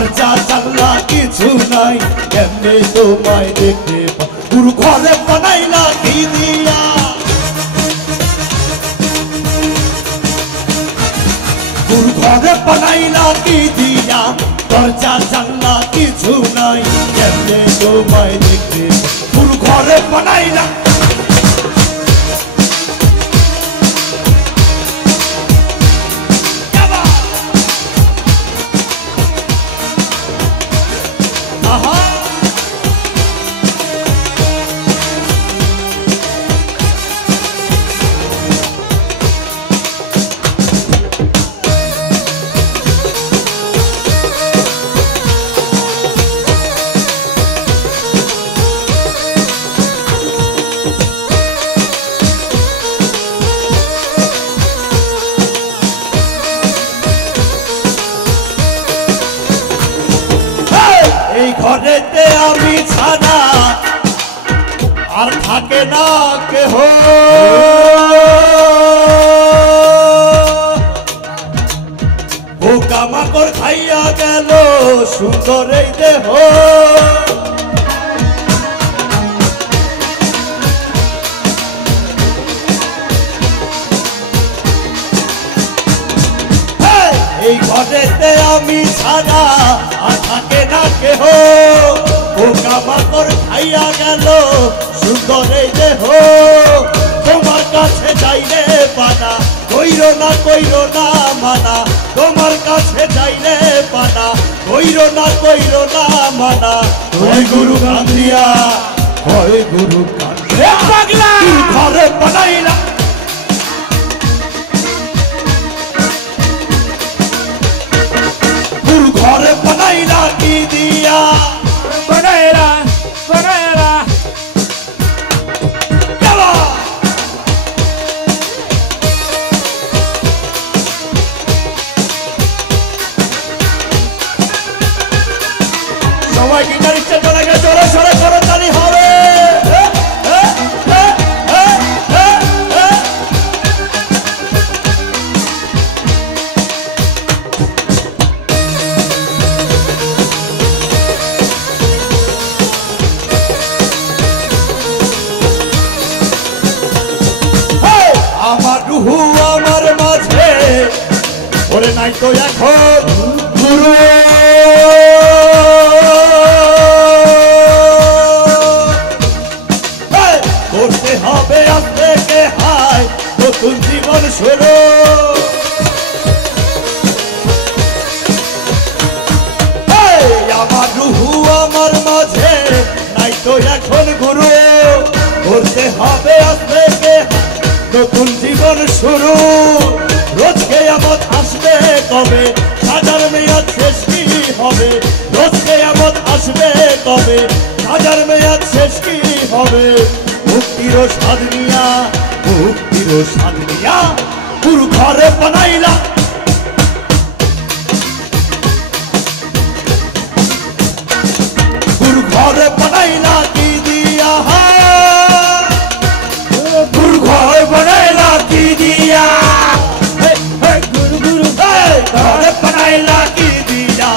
দরজা জানলা কিছু নাই কেমনে তোমায় দেখতে গুরু ঘরে বানাইলা কি দিয়া গুরু ঘরে বানাইলা কি দিয়া দরজা জানলা কিছু নাই কেমনে তোমায় দেখতে গুরু ঘরে বানাইলা ঘরেতে আমি ছাড়া আর থাকে না কেহ পোকামাকড় খাইয়া গেল সুন্দর এই দেহ এই ঘরেতে আমি ছাড়া আর থাকে না কেহ পোকামাকড় খাইয়া গেল সুন্দর এই দেহ তোমার কাছে যাইলে বানা কইরো না মানা তোমার কাছে যাইলে বানা কইরো না মানা ওই গুরু কান্দিয়া ওই গুরু কান্দিয়া পাগলা ঘরে বানাইলা ঘরে বানাইলা কি দিয়া বানাইলা সবাই গিটারিস্টে চলে গেছে জোরে সরে করতালি হবে আমার রুহু আমার মাঝে ওরে নাই তো এখন গুরু করতে হবে আজ থেকে হায় নতুন জীবন শুরু আমার রুহু আমার মাঝে নাই তো এখন গুরু করতে হবে আজ থেকে নতুন জীবন শুরু রোজ কিয়ামত আসবে কবে হাজার মেয়াদ শেষ কি হবে রোজ কিয়ামত আসবে কবে হাজার মেয়াদ শেষ কি হবে মুক্তির স্বাদ নিয়া গুরু ঘরে বানাইলা গুরু ঘরে বানাইলা কি দিয়া গুরু ঘরে বানাইলা কি দিয়া গুরু ঘরে বানাইলা কি দিয়া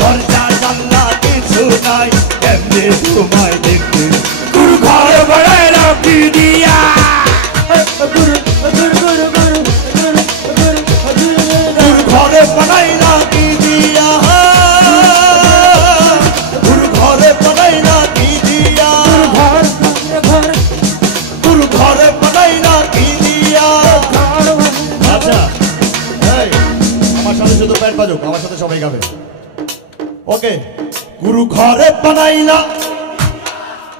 দরজা জানলা কিছু নাই কেমনে তোমায় দেখতে গুরু ঘরে বানাইলা কি দিয়া গুরু ঘরে বানাইলা কি দিয়া গুরু ঘরে বানাইলা কি দিয়া গুরু ঘরে বানাইলা কি দিয়া আচ্ছা আমার সাথে শুধু প্যান্ট বাজুক আমার সাথে সবাই গাবে ওকে গুরু ঘরে বানাইলা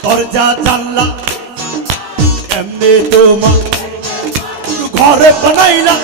দরজা জানলা এমনি তোমার গুরু ঘরে বানাইলা